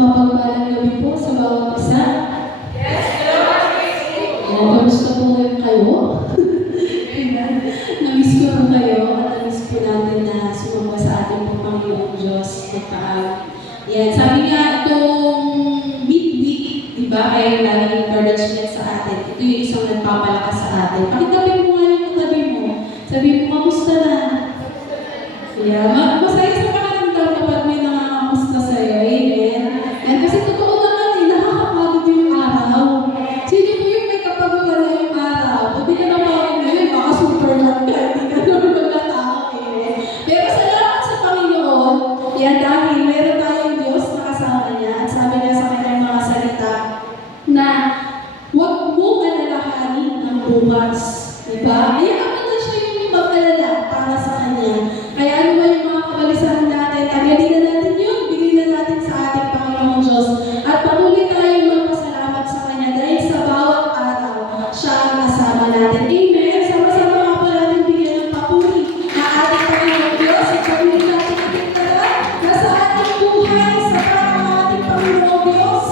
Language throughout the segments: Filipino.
mapagpalang gabi po sa bawat isa. Kamusta po ngayon kayo? Namiss ko po kayo at namiss po natin na sumamba sa ating po Panginoong Diyos at yan, sabi nga itong midweek, di ba, ay laging encouragement sa atin. Ito yung isang nagpapalakas sa atin. Pakitabi mo nga yung katabi mo. Sabi mo, kamusta na? Yeah, masaya sa pakiramdam kapag may nangangamusta sa'yo. Amen. And kasi totoo naman nakakapagod yung araw. Sino po yung may kapagulan na yung araw? Pwede ka na parang ngayon, baka super lang ka, hindi ka naman magkatao. Pero salamat sa Panginoon, yan dahil meron tayong Diyos na kasama niya. At sabi niya sa kanyang mga salita na huwag mong alalahanin ang bukas. Diba? Hayaan mo na siya yung mag-alala para sa kanya. Kaya ano ba yung mga kabalisahan natin? Tagaling na natin yun. Bigay na natin sa ating Panginoong Diyos. At patuloy tayong magpasalamat sa kanya dahil sa bawat araw, siya ang kasama natin. Amen. Sama-sama nga po natin bigyan ng papuri na ating Panginoong Diyos. At patuloy natin itigtala na sa ating buhay, sa parang ating Panginoong Diyos.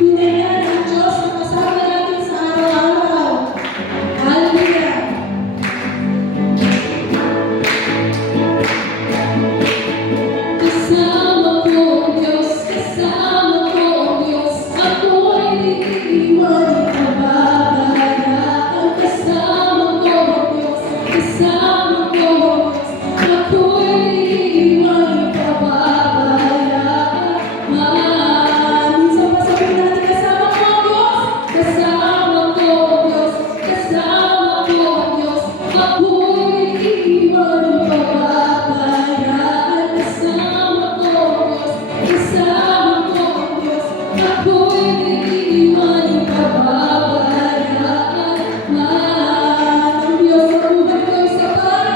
Tunay yan ang Diyos na kasama natin sa araw-araw. Hallelujah. Kasama ko ang Diyos, kasama ko ang Diyos, ako'y iiwanin pababayaan. Kasama ko ang Diyos, kasama ko ang Diyos, ako'y iiwanin pababayaan. Minsan pa sabihin natin, kasama ko ang Diyos, kasama ko ang Diyos, kasama ko ang Diyos, ako'y iiwanin pababayaan. Kasama ko ang Diyos, kasama ko ang Diyos, ako'y iiwanin pababayaan. Ang Diyos sa buhay ko'y sapat,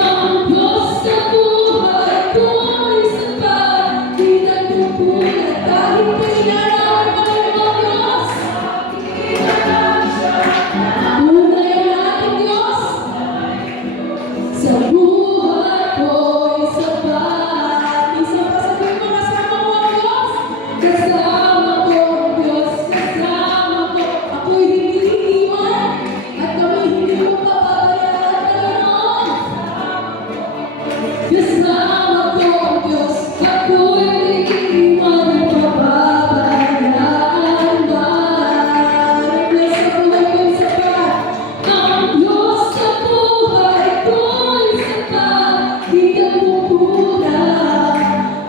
ang Diyos sa buhay ko'y sapat, di nagpupulat kahit kailan ang Panginoong Diyos. Tunay ang ating Diyos, sa buhay ko'y sapat. Isa pa sabihin mo, kasama ko ang Diyos, kasama ko ang Diyos, kasama ko. Ako'y hindi iniwan, at kami hindi mo papabayaan, Panginoon. Kasama ko ang Diyos, ako'y iiwanin pababayaan ba? Ang Diyos sa buhay ko'y sapat, ang Diyos sa buhay ko'y sapat, di nagpupulat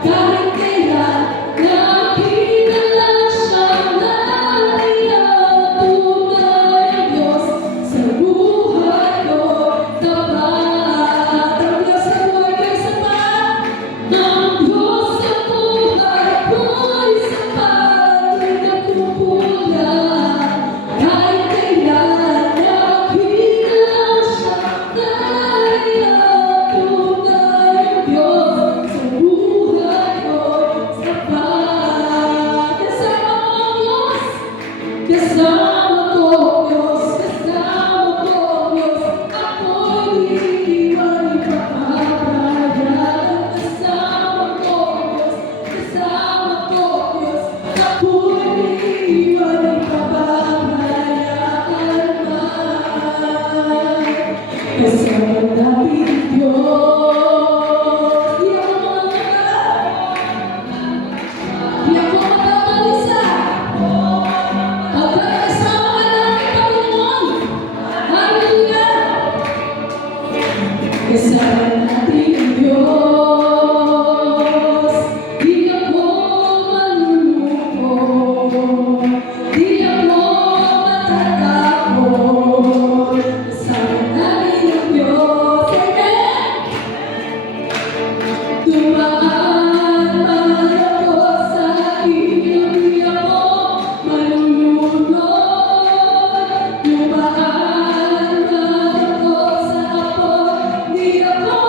kahit kailan. Nakilala siyang nariyan, tunay ang Diyos sa buhay ko tapat. Ang Diyos sa buhay ko'y sapat, ang Diyos sa buhay ko'y sapat, di nagpupulat kahit kailan. Nakilala siyang nariyan, tunay ang Diyos sa buhay ko'y sapat. Kasama ko ang Diyos, kasama ko ang Diyos, kasama ko ang Diyos, ako'y iiwanin pababayaan. Kasama ko ang Diyos, kasama ko ang Diyos, ako'y iiwanin pababayaan. Kasama natin ang Diyos. Di ako di ako magkabalisa. Pagkakasama ka namin, Panginoon. Hallelujah! Kasama natin ang Diyos. Di ako malulungkot, di ako matatakot. Kasama natin ang Diyos. Amen! Tumaan man ako sa ilog, di ako malulunod. Tumaan man ako sa hapon, di ako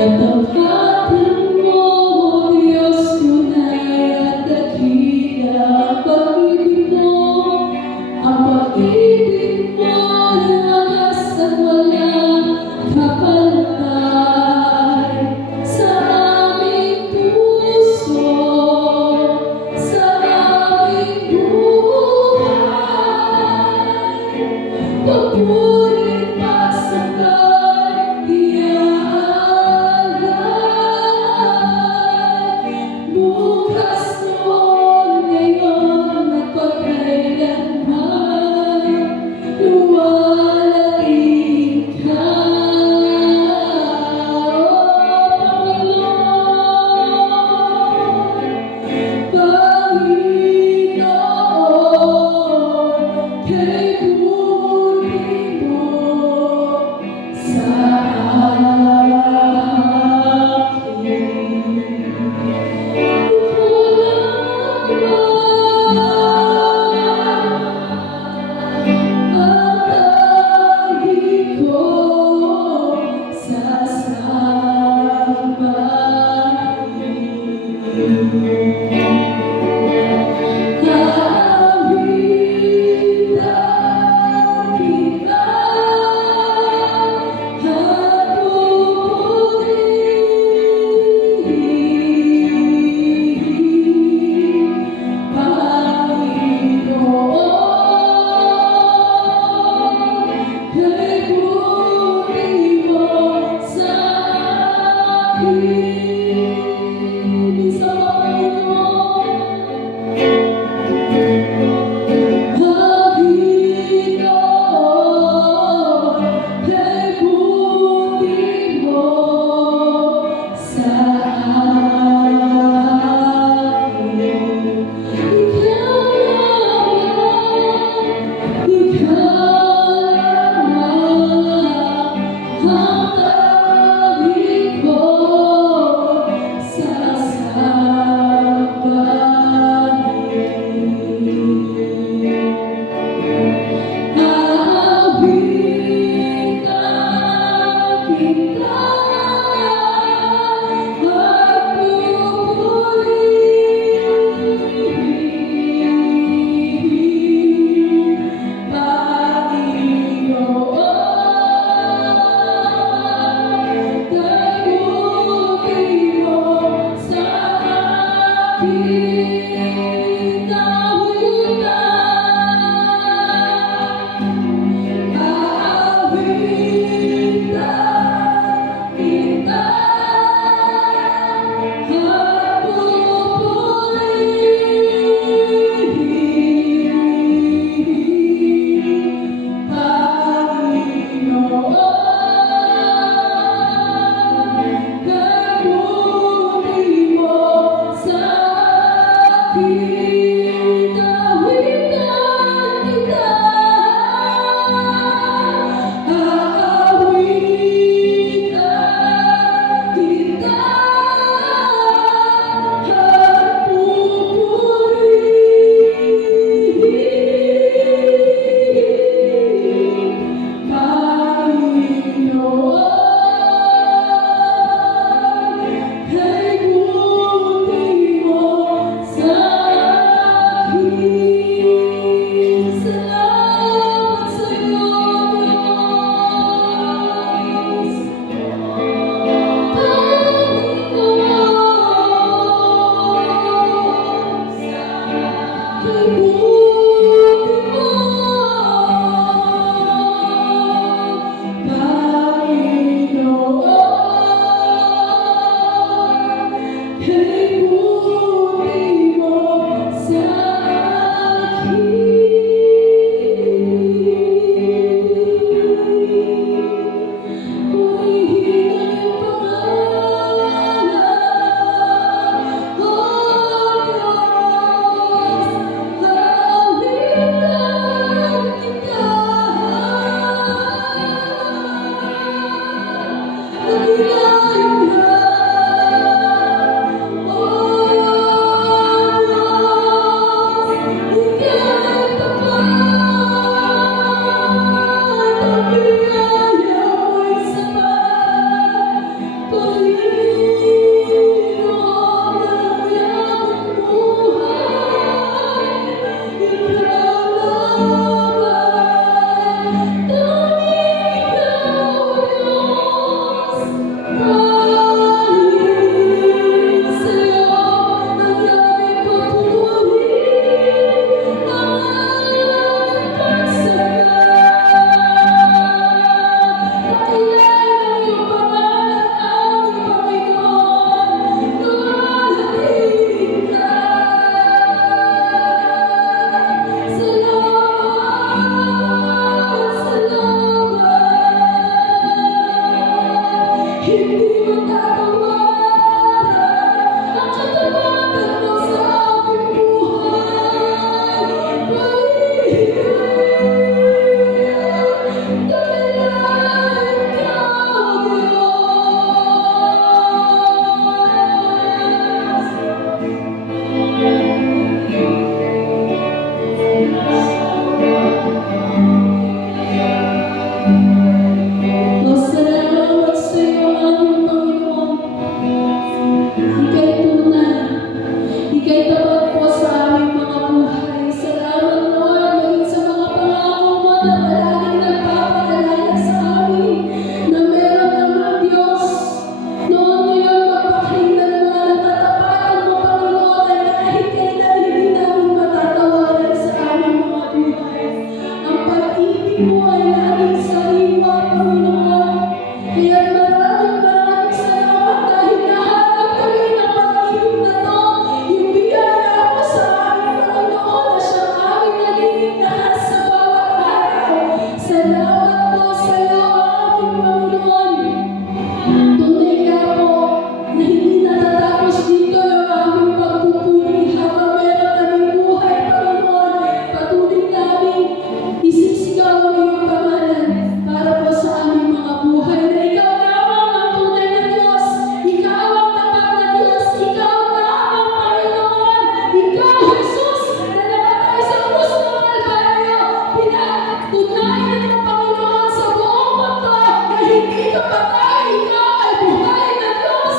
Katapatan mo, O Diyos, tunay at dakila ang pag-ibig mo. Ang pag-ibig mo na wagas at walang kapantay sa aming puso, sa aming buhay. Papuri at pagsambay, iaalay. Hindi matatawaran ang katapatan mo sa aking buhay. Dakilain ka, Masalamat sa iyo, aming Panginoon. Ika'y tunay. Ika'y tapat po sa aming mga buhay. Salamat, Lord, maging sa mga pangako mo na palaging nagpapaalala sa amin na meron kang Diyos. Noon ngayon, magpakinggan mo ang katapatan mo, Panginoon, ay kahit kailan hindi namin matatawaran sa aming mga buhay. Ang pag-ibig mo ay laging sariwa, Panginoon. Kaya maraming salamat dahil nahanap kami ng pag-ibig na to. Yung biyaya mo sa aming Panginoon na siyang aming naliligtas sa bawat araw. Salamat po sa iyo, aming Panginoon. Tunay nga po na hindi natatapos dito yung aming pagpupuri habang meron kaming buhay, Panginoon. Patuloy namin isisigaw ang iyong pangalan para po sa aming mga buhay na ikaw lamang ang tunay na Diyos. Ikaw ang tapat na Diyos. Ikaw lamang, Panginoon. Ikaw, Jesus, na namatay sa krus ng Kalbaryo. Pinatunayan mo, Panginoon, sa buong mundo na hindi ka patay. Ikaw ay buhay na Diyos.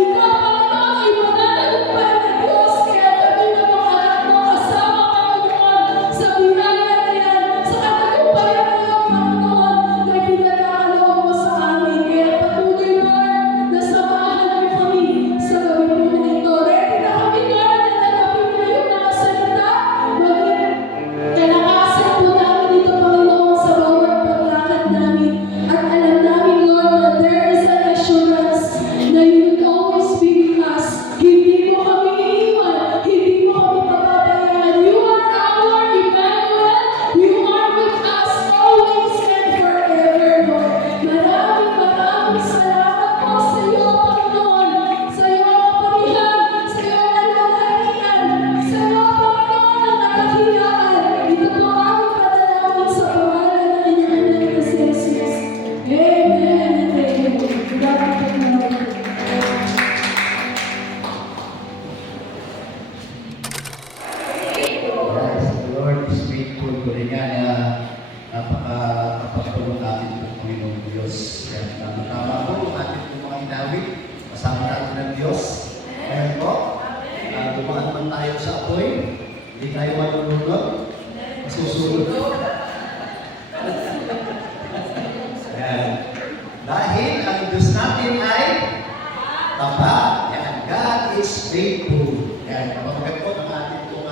Ikaw, Panginoon, ay mananagumpay na Diyos. Kaya kami na mga anak mo kasama, Panginoon, sa biyaya na yan, sa katagumpayan na yan, Panginoon, na pinagkakaloob mo sa amin. Kaya patuloy, Lord, na samahan mo kami sa gabi po na ito. Ready na kami, Lord, na tanggapin mo yung mga salita. Maging kalakasan po namin ito, Panginoon, sa bawat paglakad namin. At alam namin, Lord, that there is an assurance na you will always be with us. Hindi mo kami iiwan. Hindi mo kami pababayaan. You are our Emmanuel. You are with us always and forever, Lord. Maraming salamat po sa iyo, Panginoon. Sa iyo ang kapurihan. Sa iyo ang alwalhatian. Sa iyo, Panginoon, ang kadakilaan. Ito po ang panalangin sa pangalan ng inyong anak na si Jesus. Amen and amen. Grabe po naman. Yes, the Lord is faithful. Tuloy nga na napaka-kapagpulong natin ng Panginoong Diyos. Kaya tama po ang ating po mga inawit. Kasama natin ng Diyos. Ayan po. Dumaan man tayo sa apoy. Hindi tayo malulunod. Masusunod. Ayan. Dahil ang Diyos natin ay tapat. Yan. God is faithful. Yan. Kapag po ang ating pong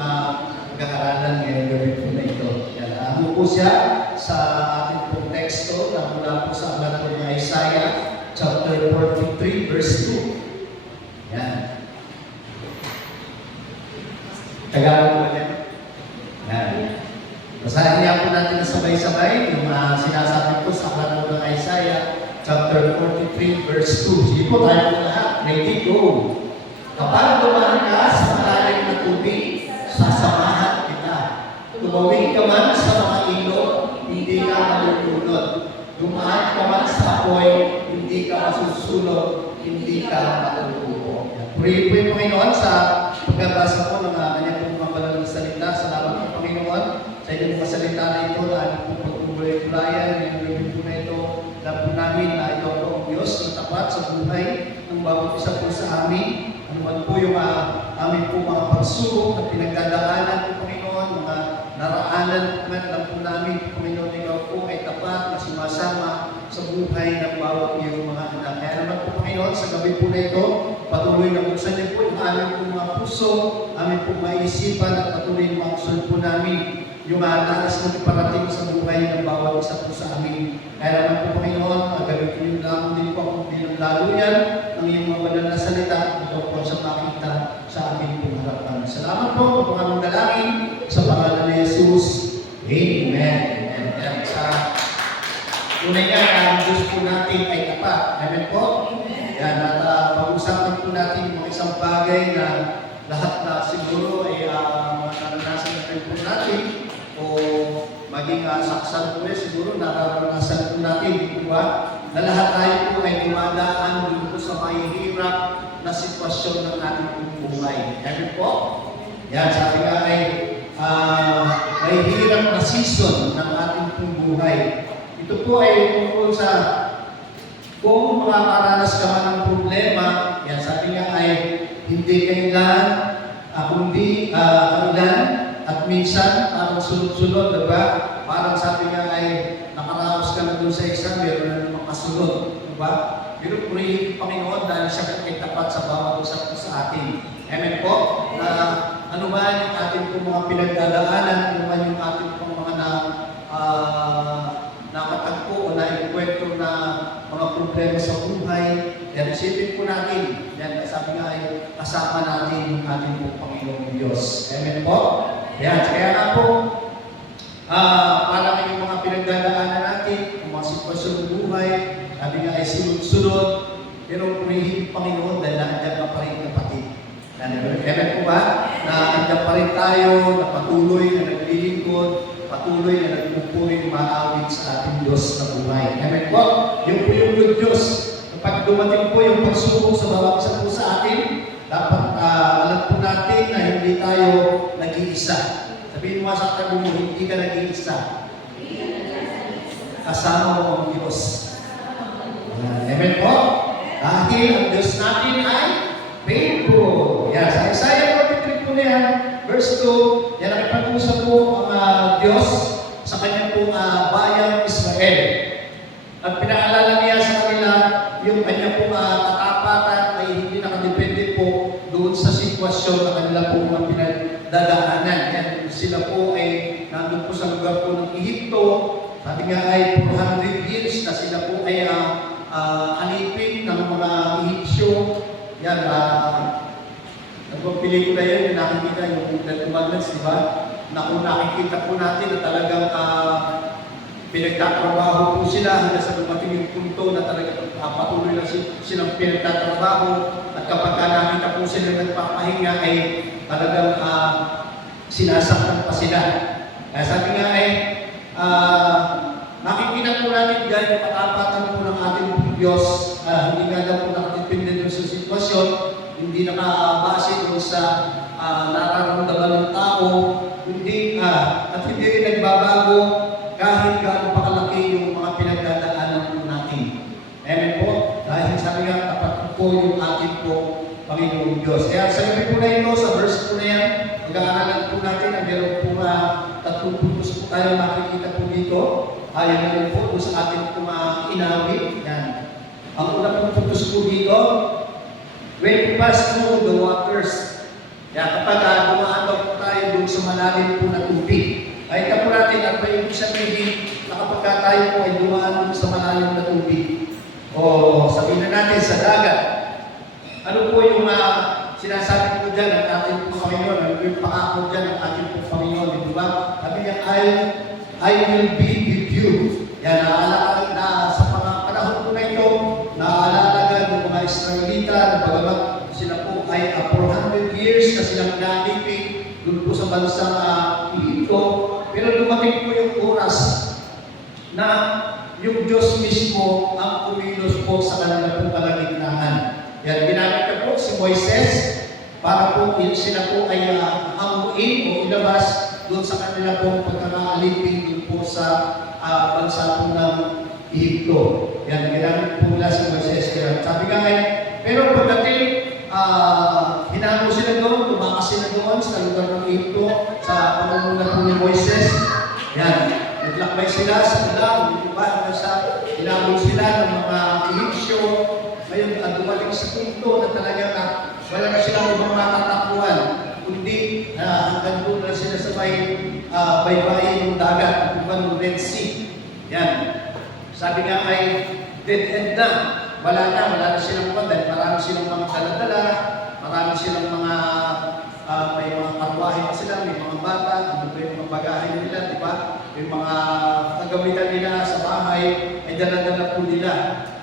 pag-aaralan ngayong gabi po na ito. Yan. Ano po siya sa ating pong teksto na mula po sa aklat po ng Isaiah chapter 43 verse 2. Yan. Tagalog ba yan? Yan. Basahin niya po natin sabay-sabay yung sinasabi po sa aklat po ng Isaiah chapter 43 verse 2. Sige po tayo po lahat. Ready, go! Kapag dumaan ka sa malalim na tubig, sasamahan kita. Tumawid ka man sa mga ilog, hindi ka malulunod. Dumaan ka man sa apoy, hindi ka masusunog, hindi ka matutulog. Purihin po yung Panginoon sa pagbabasa po ng kanyang pong mga banal na salita. Salamat po, Panginoon, sa inyong mga salita na ito na aming pong pagtulay-tulayan ngayong gabi po na ito. Alam po namin na ito po ang Diyos na tapat sa buhay ng bawat isa po sa amin. Ano man po yung aming po mga pagsubok na pinagdadaanan po, Panginoon, mga naraanan po alam po namin, Panginoon, ikaw po ay tapat na sumasama sa buhay ng bawat iyong mga anak. Kaya naman po, Panginoon, sa gabi po na ito, patuloy na buksan niyo po yung aming po mga puso, aming po maisipan at patuloy na makusunod po namin yung nais na iparating sa buhay ng bawat isa po sa amin. Kaya naman po, Panginoon, gagawin niyo lamang din po kung di ng lalo yan ang iyong mga banal na salita ito po sa makita sa aking pong harapan. Salamat po, pagpapangang dalangin sa pangalan ni Jesus. Amen. Amen. Sa tunay nga, ang Diyos po natin ay tapat. Amen po. Yan, at pag-usapan po natin yung mga isang bagay na lahat na siguro ay naranasan na rin po natin o maging saksan po siguro nararanasan po natin, di ba? Na lahat tayo po ay dumadaan dito sa mahihirap na sitwasyon ng ating buhay. Amen po? Yan, sabi nga ay mahihirap na season ng ating buhay. Ito po ay tungkol sa kung makakaranas ka man ng problema, yan sabi nga ay hindi kailan, kundi kailan at minsan parang sunod-sunod, diba? Parang sabi nga ay nakaraos ka na doon sa exam, meron na naman kasunod, diba? Pero purihin Panginoon dahil siya ay tapat sa bawat usap sa atin. Amen po? Na ano ba yung ating po mga pinagdadaanan, ano ba yung ating po mga nakatagpo o naikwento na mga problema sa buhay, yan, isipin po natin. Yan, sabi nga ay kasama natin yung ating po Panginoong Diyos. Amen po? Yan, kaya nga po, parang yung mga pinagdadaanan natin, yung mga sitwasyon ng buhay, sabi nga ay sunod-sunod, pero purihin Panginoon dahil nandiyan ka pa rin kapatid. Amen po ba? Na nandiyan pa rin tayo, na patuloy na naglilingkod, patuloy na nagpupuri maawit sa ating Diyos na buhay. Amen po? Yung po yung good Diyos. Kapag dumating po yung pagsubok sa bawat isa po sa atin, dapat alam po natin na hindi tayo nag-iisa. Sabihin mo sa tabi mo, hindi ka nag-iisa. Kasama mo ang Diyos. Amen po? Dahil ang Diyos natin ay faithful. Yan, sa Isaiah 43 po na yan, verse 2, yan ang ipag-usap po ang Diyos sa kanyang po bayang Israel. At pinaalala niya sa kanila yung kanyang po katapatan ay hindi nakadepende po doon sa sitwasyon na kanila po mga pinagdadaanan. Yan, sila po ay nandun po sa lugar po ng Ehipto. Sabi nga ay 400 years na sila po ay alipin ng mga Ehipsyo. Yan, nagpapili ko na yun, yung nakikita yung Ten Commandments, di ba? Na kung nakikita po natin na talagang pinagtatrabaho po sila hanggang sa dumating yung punto na talagang patuloy lang silang pinagtatrabaho at kapag nakita po sila nagpapahinga ay talagang sinasaktan pa sila. Kaya sabi nga ay nakikita po natin dahil yung katapatan po ng ating Diyos, hindi nga daw po nakatipindi doon sa sitwasyon, hindi nakabase doon sa nararamdaman ng tao, at hindi rin nagbabago kahit gaano pa kalaki yung mga pinagdadaanan po natin. Amen po? Dahil sabi nga, tapat po yung ating po Panginoong Diyos. Kaya sa gabi po na ito, sa verse po na yan, mag-aaralan po natin na meron po tatlong puntos po tayo makikita po dito. Ayan na rin po doon sa ating po inawit. Yan. Ang una pong puntos po dito, when we pass through the waters, yan, kapag dumaan po tayo doon sa malalim po na tubig, ay po natin at may ibig sabihin na kapag tayo po ay dumaan sa malalim na tubig o sabihin na natin sa dagat, ano po yung sinasabi po dyan ng ating po Panginoon, ano po yung pangako dyan ng ating po Panginoon, di ba? Sabi niya, I will be with you. Yan, naaalala na sa panahon po na ito, naaalala ng mga Israelita na bagamat sila po ay 400 years na silang nalipig doon po sa bansang Ehipto. Pero dumating po yung oras na yung Diyos mismo ang kumilos po sa kanila pong kalagitnaan. Yan, ginamit na po si Moises para po sila po ay hamuin o ilabas doon sa kanila pong pagkakaalipin doon po sa bansa po ng Ehipto. Yan, ginamit po nila si Moises. Sabi nga ngayon, pero pagdating hinamo sila doon, tumakas sila doon sa lugar ng Ehipto, sa pamumunan po ni Moises. Yan, naglakbay sila sa ulang, diba? Hinamon sila ng mga Ehipsyo. Ngayon, dumating sa punto na talaga wala na silang ibang matatakbuhan, kundi hanggang doon na sila sa baybayin ng dagat, ng Red Sea. Yan. Sabi nga ay dead end na. Wala na silang dahil marami silang mga daladala, marami silang mga may mga karwahe pa sila, may mga bata, may mga bagahe nila, di ba? May mga kagamitan nila sa bahay, ay dala-dala po nila.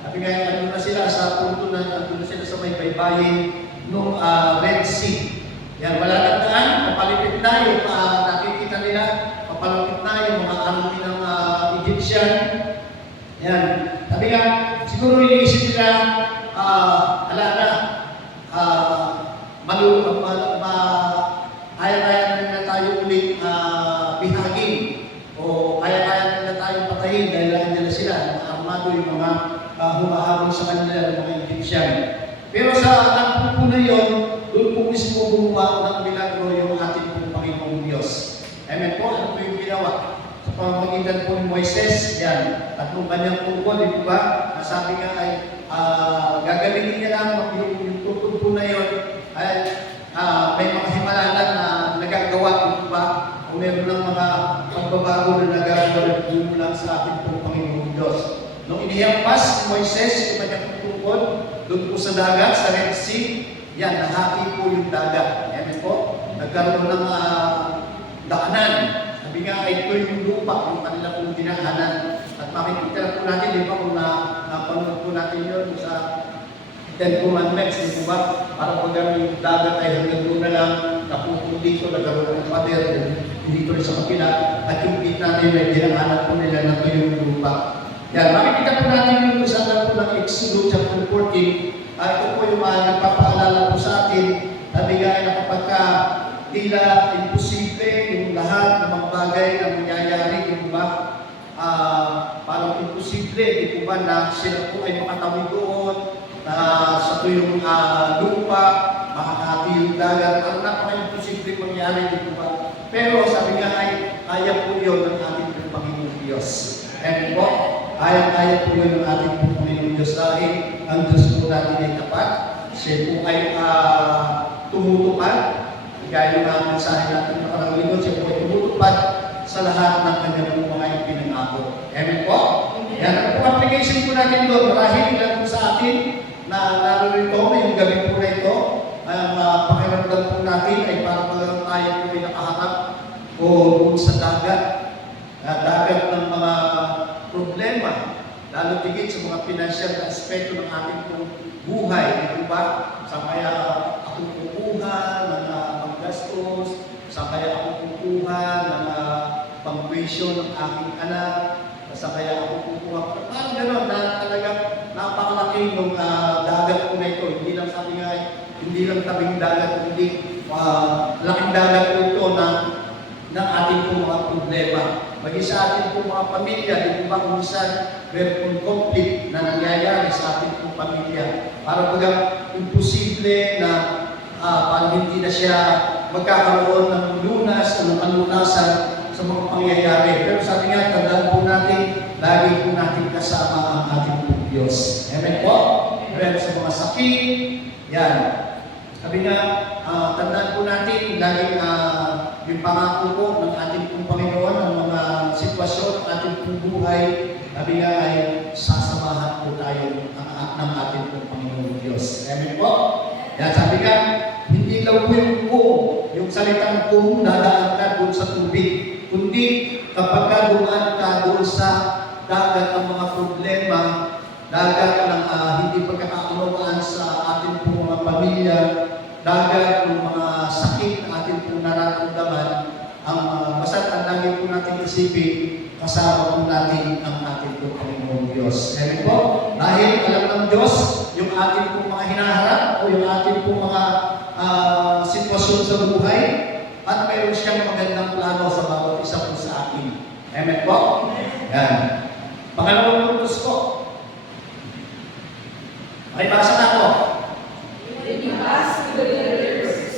Sabi nga, ano na sila, sila sa punto na nandun na sila sa may baybayin ng Red Sea. Yan, wala nang daan, papalipit na yung nakikita nila, papalipit na yung mga army ng Egyptian. Yan, sabi nga, siguro iniisip nila, ala na, kaya-kaya na nila tayo ulit bihagin o kaya-kaya na nila tayo patayin dahil nandiyan na sila, mga armado yung mga humahabol sa kanila ng mga Egyptian. Pero sa tagpo po na yun, doon po mismo gumawa ng milagro yung ating pong Panginoong Diyos. Amen po, ano po yung ginawa? Sa pamamagitan po ni Moises, yan, at nung kanyang tungkol, di ba, sabi nga ay gagamitin niya lang yung tungkol po na yun, ay may mga himalalan na nagagawa, di ba, o meron ng mga pagbabago na nagagawa doon lang sa ating pong Panginoong Diyos. Nung inihampas ni Moises yung kanyang tungkol, doon po sa dagat, sa Red Sea, yan, nahati po yung dagat. Amen po, nagkaroon ng daanan. Sabi nga, ito yung lupa, yung kanila pong dinahanan. At makikita po natin, di ba, kung napanood po natin yun sa Ten Commandments, di ba? Para pag yung dagat ay hanggang doon na lang, napupong dito, nagkaroon ng pader, dito rin sa kapila, at yung bit natin ay dinahanan po nila na ito yung lupa. Yan, makikita po natin yung sa alam po ng Exodus chapter 14, ito po yung nagpapaalala po sa atin, sabi nga na kapag tila imposible yung lahat ng mga bagay na mangyayari, di ba? Parang imposible, di po ba, na sila po ay makatawid doon, sa tuyong lupa, makakati yung dagat, ang napaka-imposible mangyari, di po ba? Pero sabi nga ay, kaya po yun ng ating Panginoong Diyos. And po, kaya po yun ng ating Panginoong Diyos dahil ang Diyos po natin ay tapat, siya po ay tumutupad, gaya ng mensahe natin na parang lingkod, siya po ay tumutupad sa lahat ng kanyang mga ipinangako. Amen po? Yan ang application po natin doon, marahil ilan po sa atin na narito, yung gabi po na ito, ang pakiramdam po natin ay parang tayo po ay nakaharap o doon sa dagat ng mga problema, lalo tigit sa mga financial na aspeto ng ating pong buhay, di ba? Sa kaya akong kukuha ng panggastos, sa kaya akong kukuha ng pang-tuition ng aking anak, sa kaya akong kukuha. Parang gano'n na talagang napakalaki ng dagat po na ito. Hindi lang sabi nga, hindi lang tabing dagat, hindi laking dagat po ito ng ating pong mga problema. Maging sa ating pong mga pamilya, di ba kung saan meron pong conflict na nangyayari sa ating pong pamilya. Para bagang imposible na parang hindi na siya magkakaroon ng lunas o ng kalutasan sa mga pangyayari. Pero sabi nga, tandaan po natin, lagi po natin kasama ang ating pong Diyos. Amen po? Amen sa mga sakit. Yan. Sabi nga, tandaan po natin, lagi yung pangako po ng ating pong Panginoon, ang mga sitwasyon ng ating pong buhay, sabi nga ay sasamahan po tayo ng ating pong Panginoon Diyos. Amen po? Yan, sabi nga, hindi lang po yung salitang kung dadaan ka doon sa tubig, kundi kapag ka dumaan ka doon sa dagat ng mga problema, dagat ng hindi pagkakaunawaan sa ating pong mga pamilya, dagat ng mga sakit na ating pong nararamdaman, basta ang lagi po natin isipin, kasama po natin ang ating pong Panginoong Diyos. Amen po? Dahil alam ng Diyos yung ating pong mga hinaharap o yung ating pong mga sitwasyon sa buhay, at mayroon siyang magandang plano sa bawat isa po sa atin. Amen po? Yan. Pangalawang puntos po. Ay, basa na po.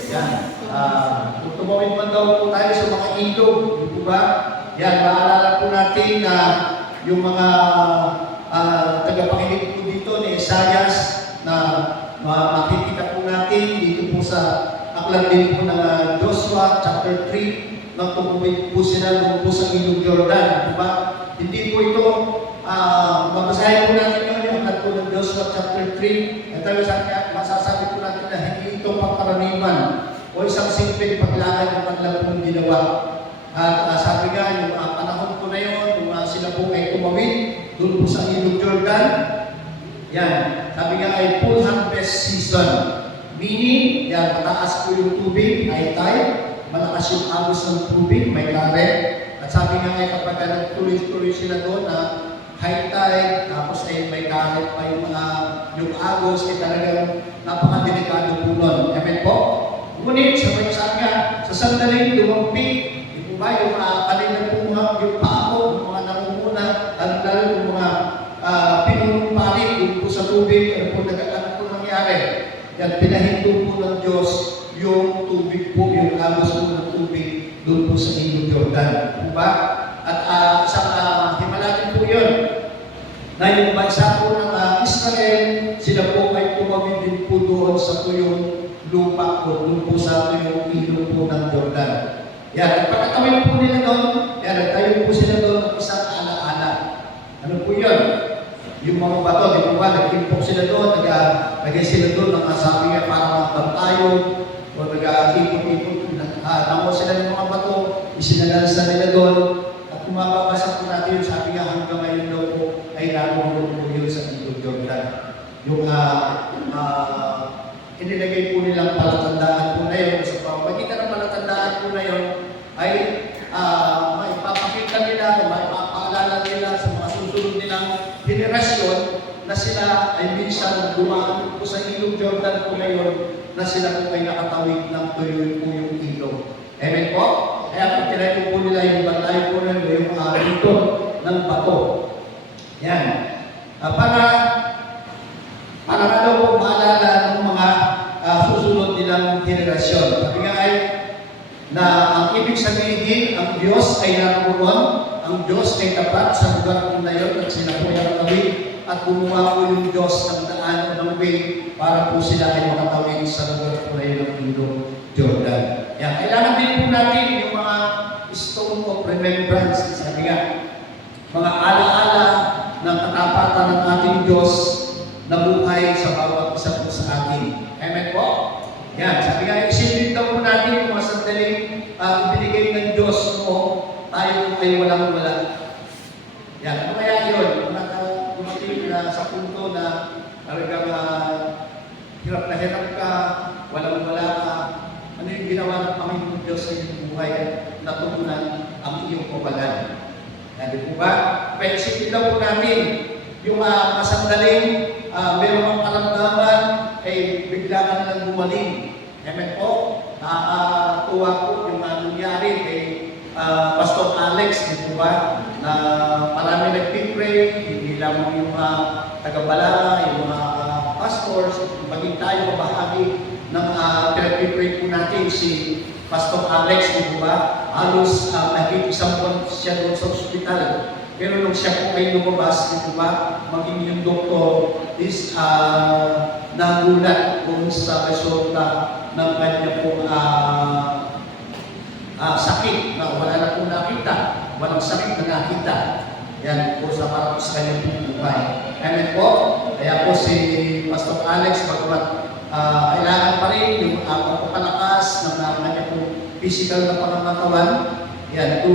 Yan. Kung tumawid man daw po tayo sa mga ilog, di ba? Yan, maalala po natin na yung mga tagapakinig po dito ni Isaias na makikita po natin dito po sa aklat din po ng Joshua chapter 3 nang tumawid po sila doon po sa ilog Jordan, di ba? Hindi po ito, mabasahin po natin yun, yung aklat po ng Joshua chapter 3, at masasabi po natin na hindi ito pangkaraniwan o isang simpleng paglakad ng kanilang pong ginawa. At sabi nga, yung panahon po na yun, sila po ay tumawid doon po sa ilog Jordan, Yan, sabi nga ay full harvest season. Meaning, yan, mataas po yung tubig, high tide, malakas yung agos ng tubig, may current. At sabi nga ay kapag nagtuloy-tuloy sila doon na high tide, tapos ay may current pa yung agos, ay talagang napakadelikado po nun. Amen po? Ngunit, sabi nga, sa sandaling lumampi, di po ba yung kanina po yung paa ko, yung mga namumuna, at lalo yung mga pinunong panik, yung po sa tubig, ano po nangyari? Yan, pinahinto po ng Diyos yung tubig po, yung agos po ng tubig doon po sa ilog Jordan. Diba? At isang himalatin po yun, na yung bansa po ng Israel, sila po ay tumawid din po doon sa tuyong lupa po, doon po sa tuyong ilog po ng Jordan. Yan, at pagkatawid po nila doon, yan, nagtayo po sila doon ng isang alaala. Ano po yun? Yung mga bato, di po ba, nag-impok sila doon, nagay sila doon, nakasabi nga para mga bantayo, o nag-ipot-ipot, nangaw sila ng mga bato, isinalansa nila doon, at kung mababasa po natin, sabi nga hanggang ngayon daw po, ay naroon po yun sa ilog Jordan. Yung inilagay po nilang palatandaan po na yun, sa pamagitan ng palatandaan po na yun, ay maipapakita nila, maipapaalala nila sa mga susunod nilang henerasyon na sila ay minsan dumaan po sa ilog Jordan po ngayon na sila po ay nakatawid ng tuloy po yung ilog. Amen po? Kaya po tinayo po nila yung bantay po na yung dito ng bato. Yan. Para daw po maalala ng mga susunod nilang henerasyon. Sabi nga ay na ang ibig sabihin, ang Diyos ay naroon, ang Diyos ay tapat sa lugar po na yun at sila po ay nakatawid at gumawa po yung Diyos ng daan ng way para po sila ay makatawid sa lugar po na yun ng ilog Jordan. Yan. Kailangan din po natin yung mga stone of remembrance. Sabi nga, mga alaala ng katapatan ng ating Diyos na buhay sa bawat isa po sa atin. Amen po? Yan. Sabi nga, isipin daw po natin yung mga sandaling binigay ng Diyos mo, tayo ay walang-wala. Yan. Ano kaya yun? Dumating na sa punto na talagang hirap na hirap ka, walang-wala ka. Ano yung ginawa ng Panginoon Diyos sa iyong buhay? Natutunan ang iyong kabalan. Yan, di po ba? Pero isipin daw po natin yung masandaling meron ang karamdaman ay bigla ka nalang gumaling. Amen po? Nakakatuwa po yung nangyari kay Pastor Alex, di po ba? Na marami nagpipray, hindi lang yung mga taga-Balanga, yung mga pastors, maging tayo bahagi ng pinagpipray po natin si Pastor Alex, di po ba? Halos naging isang buwan siya doon sa ospital. Pero nung siya po ay lumabas, di po ba, maging yung doktor is nagulat kung sa resulta ng kanya pong sakit na wala na pong nakita, walang sakit na nakita. Yan po sa para po sa kanyang buhay. Amen po? Kaya po si Pastor Alex, kailangan pa rin yung pagpapalakas ng kanya pong physical na pangangatawan. Yan, to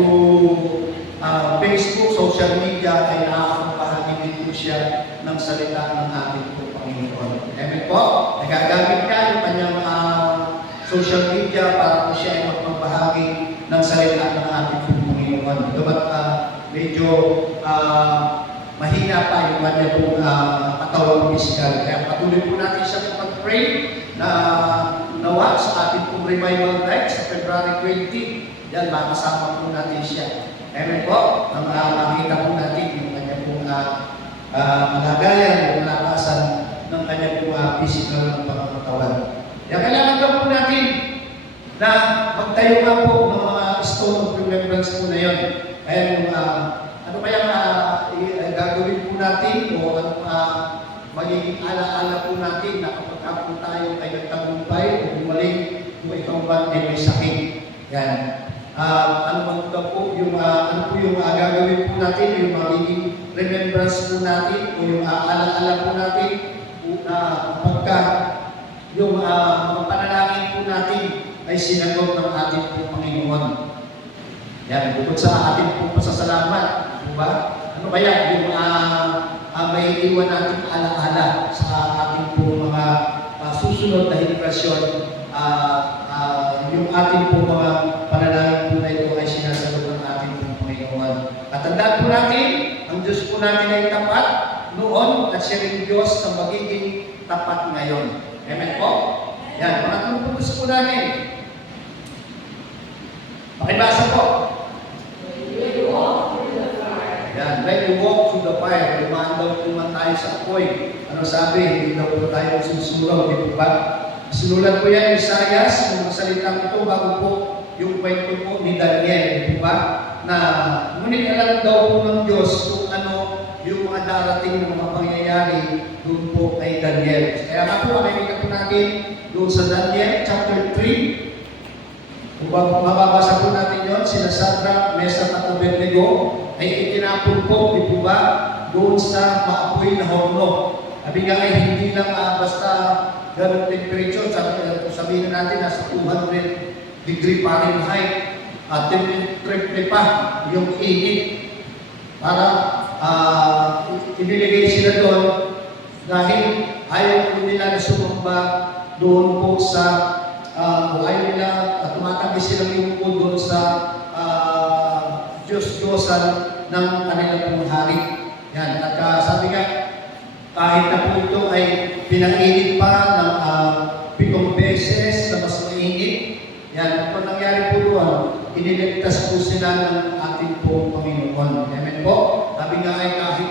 Facebook, social media ay nakakapahagi din po siya ng salita ng ating po Panginoon. Amen po? Nagagamit ka yung kanyang social media para po siya ay magpapahagi ng salita ng ating po Panginoon. Ito ba't medyo mahina pa yung kanya pong katawang physical. Kaya patuloy po natin siya pag-pray na nawa sa ating pong revival night sa February 20. Yan, makasama po natin siya. Amen po, ang makikita po natin yung kanya pong malagayan, yung malakasan ng kanya pong physical ng pangangatawan. Kaya kailangan daw po natin na magtayo nga po ng mga stone of remembrance po na yun. Kaya yung ano kaya gagawin po natin o ano magiging alaala po natin na kapag po tayo ay nagtagumpay o gumaling kung ikaw ba ay may sakit. Yan. Ano po yung gagawin po natin, yung magiging remembrance po natin o yung alaala po natin na pagka yung mga panalangin po natin ay sinagot ng ating po Panginoon. Yan, bukod sa ating po pasasalamat, di ba? Ano ano kaya yung may iwan natin alaala sa ating po mga susunod na henerasyon. Yung ating po mga panalangin po na ito ay sinasagot ng ating po Panginoon. At tandaan po natin, ang Diyos po natin ay tapat noon at siya rin Diyos na magiging tapat ngayon. Amen po? Yan, mga tumuputos po namin. Pakibasa po. Yan, when you walk through the fire, dumaan daw naman tayo sa apoy. Ano sabi? Hindi daw po tayo susuraw, di po ba? Sinulat ko yan, Isaias, yung salitang ito, bago po yung kwento po ni Daniel, di po ba? Na ngunit alam daw po ng Diyos kung ano yung mga darating ng mga pangyayari doon po kay Daniel. Kaya nga po, makikita po natin doon sa Daniel chapter 3. Kung mababasa po natin yun, sila Shadrach, Meshach at Abednego ay itinapon po, di po ba, doon sa maapoy na horno. Sabi nga ay hindi lang basta ganun temperature, sabihin natin nasa 200 degree Fahrenheit at triple pa yung init para iniligay sila doon dahil ayaw po nila na sumamba doon po sa ayaw nila at tumatabi silang yung po doon sa Diyos-Diyosan ng kanilang pong hari. Yan. At sabi nga, kahit na po ito ay pinanginit pa ng 7 beses na mas mainit, yan. Kung nangyari po doon, iniligtas po sila ng ating pong Panginoon. Amen po? Sabi nga ay kahit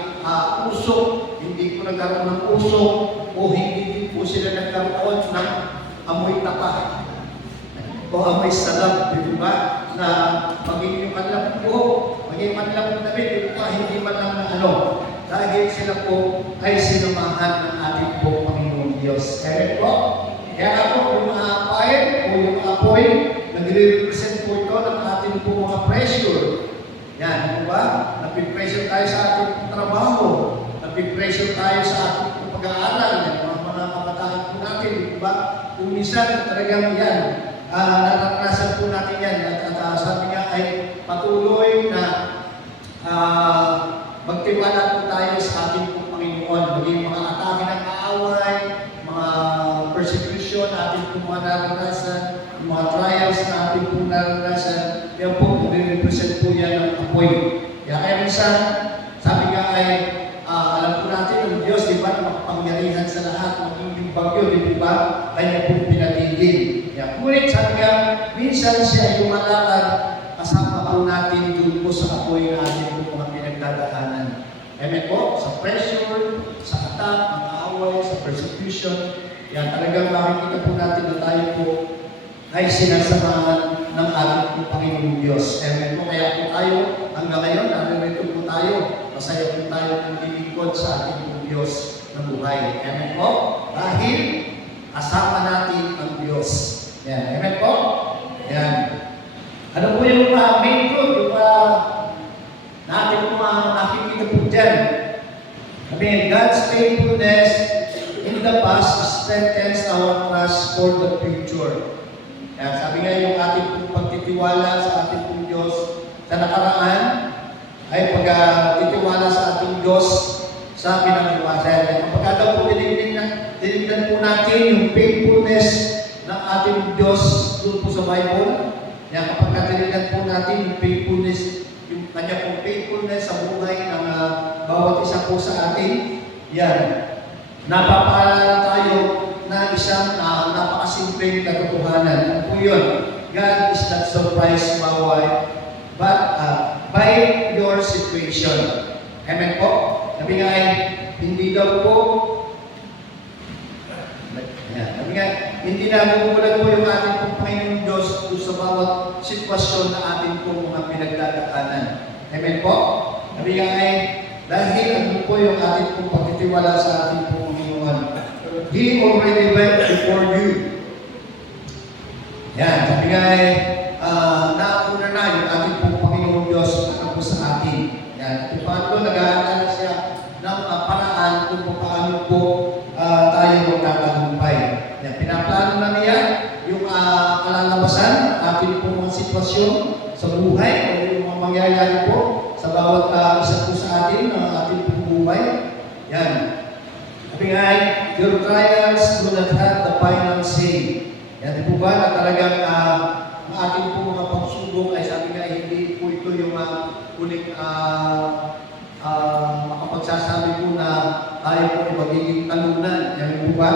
usok, hindi po nagkaroon ng usok o hindi din po sila nagkaroon ng amoy tapa o amoy salap, di ba? Na maging yung kanilang buhok, maging yung kanilang damit, di ba? Hindi man lang na ano. Dahil sila po ay sinamahan ng ating po Panginoon Diyos. Kaya po, kaya po yung mga fire o yung apoy, nagre-represent po ito ng ating po mga pressure. Yan, di ba? Napipressure tayo sa ating trabaho, napipressure tayo sa ating pag-aaral, mga kabataan po natin, di ba? Kung minsan talagang yan, naranasan po natin yan at sabi nga ay patuloy na magtiwala po tayo sa ating po Panginoon. Maging mga atake ng kaaway, mga persecution na ating po mga naranasan, mga trials na ating po naranasan, yan po, nire-represent po yan ng apoy. Kaya minsan, sabi nga ay alam po natin ang Diyos, di ba, na makapangyarihan sa lahat, maging yung bagyo, di ba, kanya po pinatigil. Ngunit sabi nga, minsan siya ay lumalakad kasama po natin doon po sa apoy na ating po mga pinagdadaanan. Amen po? Sa pressure, sa attack, mga away, sa persecution, yan talagang makikita po natin na tayo po ay sinasamahan ng ating po Panginoong Diyos. Amen po? Kaya po tayo, hanggang ngayon, narito po tayo, masaya po tayo ng lilingkod sa ating po Diyos na buhay. Amen po? Dahil kasama natin ang Diyos. Yan. Amen po? Yan. Ano po yung main truth? Yung natin po nakikita po dyan. Sabi, God's faithfulness in the past strengthens our trust for the future. Yan. Sabi nga yung ating pong pagtitiwala sa ating pong Diyos sa nakaraan ay pagtitiwala sa ating Diyos sa pinag-iwasan. Kapag daw po dinignan po natin yung faithfulness ng ating Diyos doon po sa Bible. Yan, kapag natinignan po natin yung faithfulness, yung kanya pong faithfulness sa buhay ng bawat isa po sa atin, yan, napapaalala tayo na isang napakasimpleng katotohanan. Ano po yun? God is not surprised by your situation. Amen po? Sabi nga ay, hindi daw po hindi nagugulat po yung ating pong Panginoon Diyos sa bawat sitwasyon na ating pong mga pinagdadaanan. Amen po? Sabi nga ay, dahil ano po yung ating pong pagtitiwala sa ating pong Panginoon. He already went before you. Yan, sabi nga ay, nauna na yung ating pong Panginoon Diyos para po sa atin. Yan, at paano nag-aalala siya ng paraan kung paano po tayo magtatagumpay. Yan, pinaplano na niya yung kalalabasan, ating pong mga sitwasyon sa buhay, o yung mga mangyayari po sa bawat isa po sa atin. your trials do not have the final say. Yan po ba na talagang ang ating po mga pagsubok ay sabi nga, hindi po ito yung uling makapagsasabi po na tayo po ay magiging talunan. Yan po ba?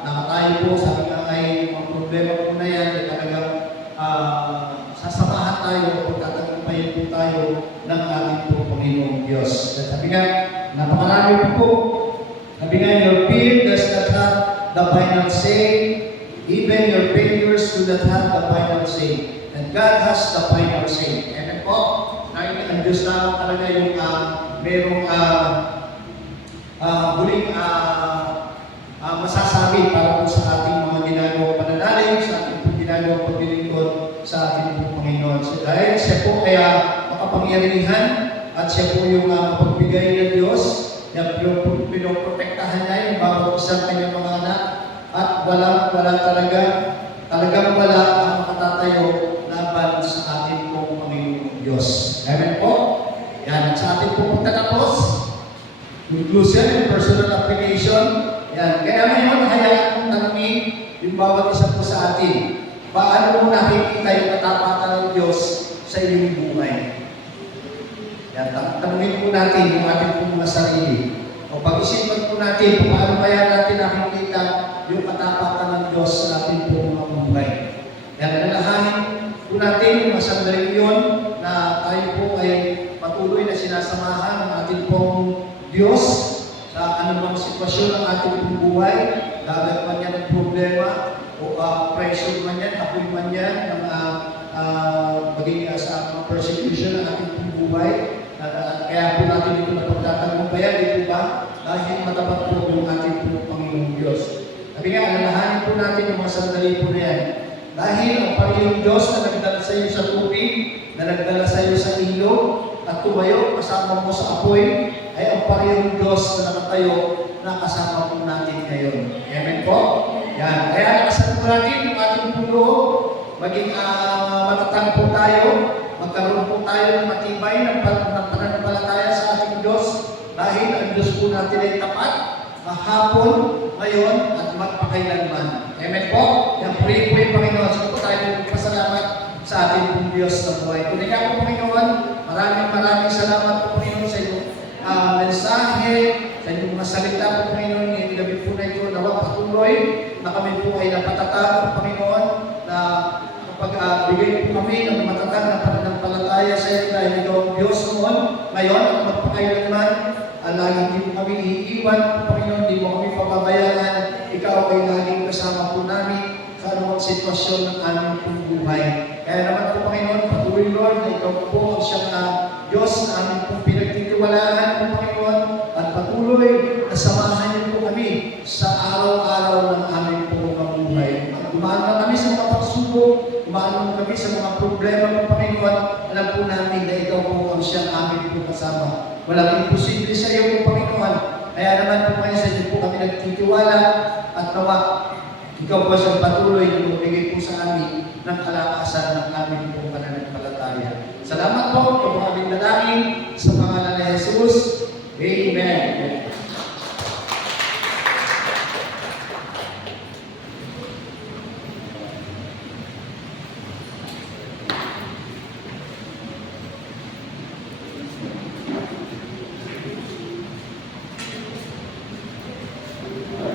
Na tayo po, sabi nga ay mga problema po na yan, ay talagang sasamahan tayo o tatagumpayin po tayo ng ating po Panginoong Diyos. Sabi nga, napakarami po. Sabi nga, your fear does not have the final say. Even your failures do not have the final say. And God has the final say. Amen po? Ang Diyos na talaga yung merong huling masasabi para po sa ating mga ginagawa pananalig, sa ating po ginagawa paglilingkod sa ating po Panginoon. So, dahil siya po kaya makapangyarihan at siya po yung mapagbigay ng Diyos, na pinoprotektahan niya yung bawat isang kanyang mga anak at wala talagang wala ang makatatayo laban sa ating pong Panginoong Diyos. Amen po? Yan, sa ating pong pagtatapos, conclusion and personal application. Yan, kaya ngayon, hayaan kong tanongin yung bawat isa po sa atin. Paano mo nakikita yung katapatan ng Diyos sa iyong buhay? Yan, tanongin po natin yung ating pong mga sarili. O pag-isipan po natin, paano kaya natin nakikita yung katapatan ng Diyos sa ating pong mga buhay. Yan, nalahanin po natin yung masandaling yun na tayo po ay patuloy na sinasamahan ng ating pong Diyos sa anumang sitwasyon ng ating pong buhay, dagat man yan ng problema, o pressure man yan, apoy man yan, ng maging sa mga persecution ng ating pong buhay. Kaya po natin ito na pagtatagumpayan, di po ba? Dahil matapat po yung ating pong Panginoong Diyos. Sabi nga, alalahanin po natin yung mga sandali po na yan. Dahil ang Panginoong Diyos na nagdala sa iyo sa tubig, na nagdala sa iyo sa ilog, at tumayo kasama mo sa apoy, ay ang Panginoong Diyos na nakatayo na kasama po natin ngayon. Amen po? Yan. Kaya nakasama po natin yung ating pulo, maging matatag po tayo, magkaroon po tayo ng matibay ng pananampalataya sa ating Diyos dahil ang Diyos po natin ay tapat, kahapon, ngayon, at magpakailanman. Amen po? Yan po rin po yung Panginoon. So po tayo magpasalamat sa ating pong Diyos na buhay. Kung nga po Panginoon, maraming salamat po Panginoon sa inyong mensahe, sa inyong mga salita po Panginoon. Ngayong gabi po na ito, nawa patuloy na kami po ay napatatag Panginoon na kapag bigay po kami ng matatag na pananampalataya sa iyo dahil ikaw ang Diyos noon, ngayon at magpakailanman, laging di mo kami iiwan, Panginoon, di mo kami pababayaran, ikaw ay laging kasama po namin sa anumang sitwasyon ng aming pong buhay. Kaya naman po Panginoon, patuloy Lord na ikaw po ang siyang Diyos na aming pong pinagtitiwalaan po Panginoon at patuloy na samahan niyo po kami sa araw-araw ng aming pong buhay. At dumaan na kami sa mga pagsubok, dumaan kami sa mga problema po Panginoon, alam po namin na ikaw po ang siyang aming pong kasama. Walang imposible sa iyo po Panginoon. Kaya naman po kayo sa inyo po kami nagtitiwala at nawa ikaw po siyang patuloy na magbigay po sa amin ng kalakasan ng aming pong pananampalataya. Salamat po po mga aming dalangin sa pangalan ni Jesus. Amen.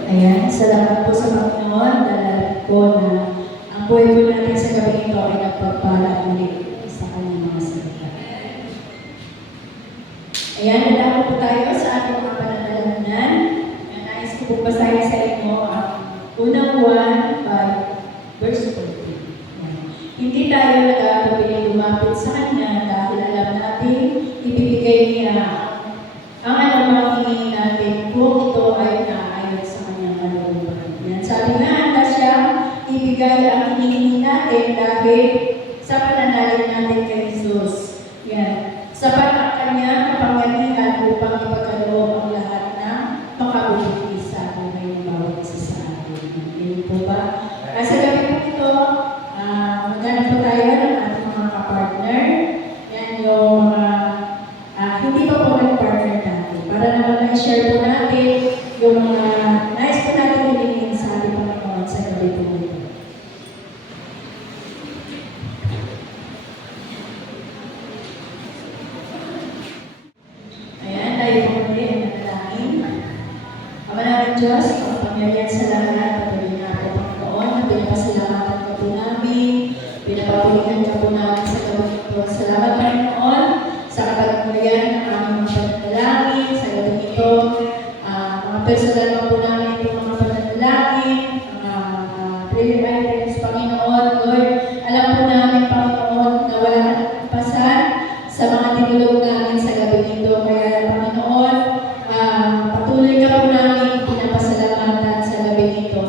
Ayan, salamat po sa Panginoon. Dahil po na ang buhay po natin sa gabi ito ay nagpapala ulit sa kanyang mga salita. Ayan, nadako po tayo sa ating mga pananalanan. Nais ko po basahin sa inyo ang unang 1:5 verse 14. Hindi tayo nagpapili lumapit sa Kanya dahil alam natin ibibigay niya ang anumang hingin natin kung ito ay naayon sa Kanyang kalooban. Yan, sabi nga, handa siya ibigay ang hinihingi natin dahil sa pananalig natin kay Jesus. Yan, sapat ang Kanya kapangyarihan upang ipagkaloob ang lahat ng makabubuti sa buhay ng bawat isa sa atin. Yan po ba? Sa gabi po ito, maghanap po tayo ng ating mga kapartner. Yan yung hindi pa po nag-partner natin. Para naman na-share po natin yung mga nais po natin pinagbabalikan ka po namin sa gabi ito. Salamat Panginoon sa katagpuyan ng aming mga pananalangin sa gabi ito. Mga personal na po namin itong mga pananalangin, mga prayer items, Panginoon. Lord, alam po namin, Panginoon, na wala kang pasan sa mga tinulog namin sa gabi ito. Kaya, Panginoon, patuloy ka po namin pinapasalamatan sa gabi ito.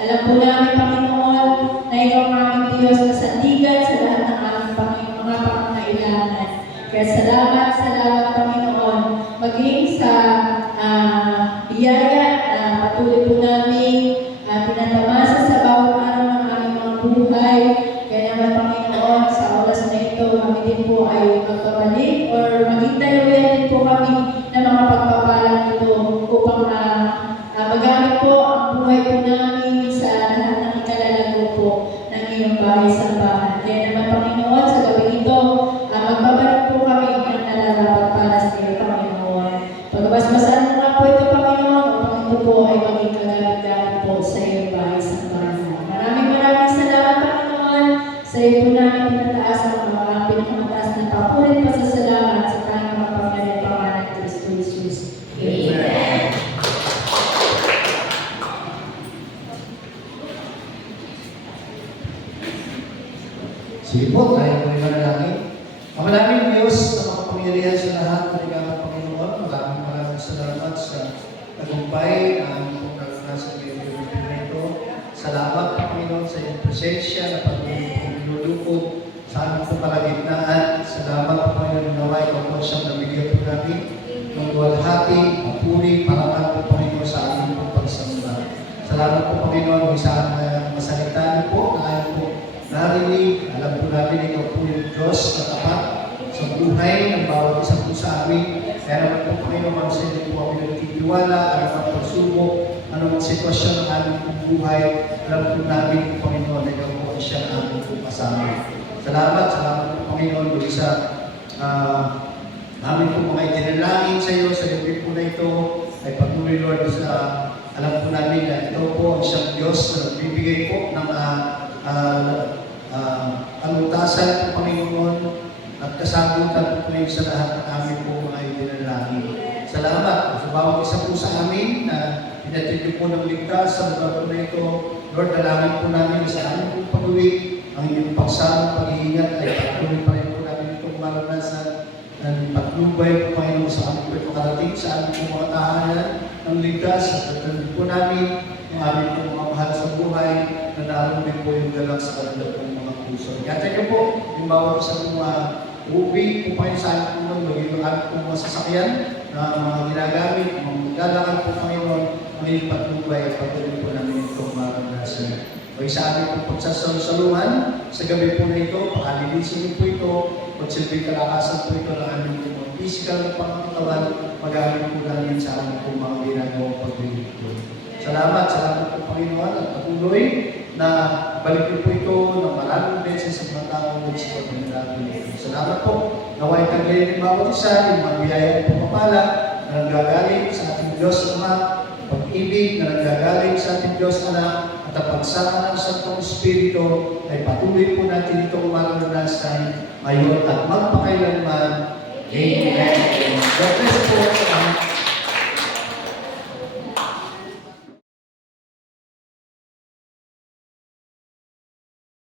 Alam po namin, Panginoon, na ikaw ang aming Diyos na sandigan sa lahat ng aming mga pangangailangan. Kaya salamat, Panginoon, maging sa biyaya na patuloy po namin tinatamasa sa bawat araw ng aming mga buhay. Kaya naman, Panginoon, sa oras na ito, kami din po ay magkabalik or maging daluyan din po kami ng mga pagpapalang ito upang magamit po ang buhay po namin sa lahat ng ikalalago po ng iyong bahay sa bahay. Kaya naman, Panginoon, sa gabi ito, magbabalik po kami ng nararapat para sa iyo, Panginoon. Pagbasbasan mo nga po ito, Panginoon, upang ito po ay maging kagalit-galit po sa iyong bahay sa bahay. Maraming salamat, Panginoon. Sa iyo po namin pinataas ang mga pinakamataas na papulit pasasalamat sa tanang mapagpalit pangalan ng Kristo Jesus. Amen. Sige po, tayo po yung manalangin. Ang maraming Diyos na makapangyarihan sa lahat ng ligawan ng Panginoon. Maraming salamat sa tagumpay na aming pagkakaroon sa ito. Salamat, Panginoon, sa iyong presensya na patuloy pong nilulukod sa aming pagkalagitnaan. Salamat, Panginoon, na naway ikaw po siyang nabigyan po natin ng duwalhati, papuri, parakan po, Panginoon, sa aming pagsamba. Salamat po, Panginoon, sa masalita niyo po, na ayaw po narinig. Alam po namin ikaw po yung Diyos na tapat sa buhay ng bawat isang po sa amin. Kaya naman po, Panginoon, sa inyo po kami nagtitiwala, anong pagsubok, anong sitwasyon ng aming buhay. Alam po namin, Panginoon, na ikaw po siya na aming po kasama. Salamat po, Panginoon, doon sa namin po mga itinalangin sa iyo, sa gabi po na ito, ay patuloy, Lord, sa alam po namin na ito po ang siyang Diyos na nagbibigay po ng anutasan po, Panginoon, at kasagutan po sa lahat ng aming po mga itinalangin. Salamat sa bawat isa po sa amin na pinatid po ng ligtas sa lugar po na ito. Lord, dalangin po namin sa aming po pag-uwi, ang inyong pagsama, pag-iingat ay patuloy pa rin po namin itong maranasan ng paglubay po, Panginoon, sa aming po makarating sa aming po mga tahanan ng ligtas at patuloy po namin ang aming po mga mahal sa buhay na naroon din po yung galak sa kanila pong mga puso. Kaya tayo po, yung bawat isang mga uwi po pa sa amin po, maging ang po mga sasakyan na mga ginagamit, mga magdalakan po, Panginoon, ang iyong patnubay, patuloy po namin itong maranasan. O sa amin po pagsasaluhan, sa gabi po na ito, pakalilisin po ito, pagsilbing kalakasan po ito ng aming po physical na pangkatawan, magamit po namin sa aming po mga ginagawang pagbibig po. Salamat po, Panginoon, at patuloy na balik po ito ng maraming beses sa mga tao sa pagpapalagay nito. Salamat po, naway taglayin ng bawat isa, yung mga biyaya ng pagpapala na nanggagaling sa ating Diyos Ama, pag-ibig na nanggagaling sa ating Diyos Anak, at ang pagsama ng Santong Espiritu ay patuloy po natin itong maranasan ngayon at magpakailanman. Amen. God bless po.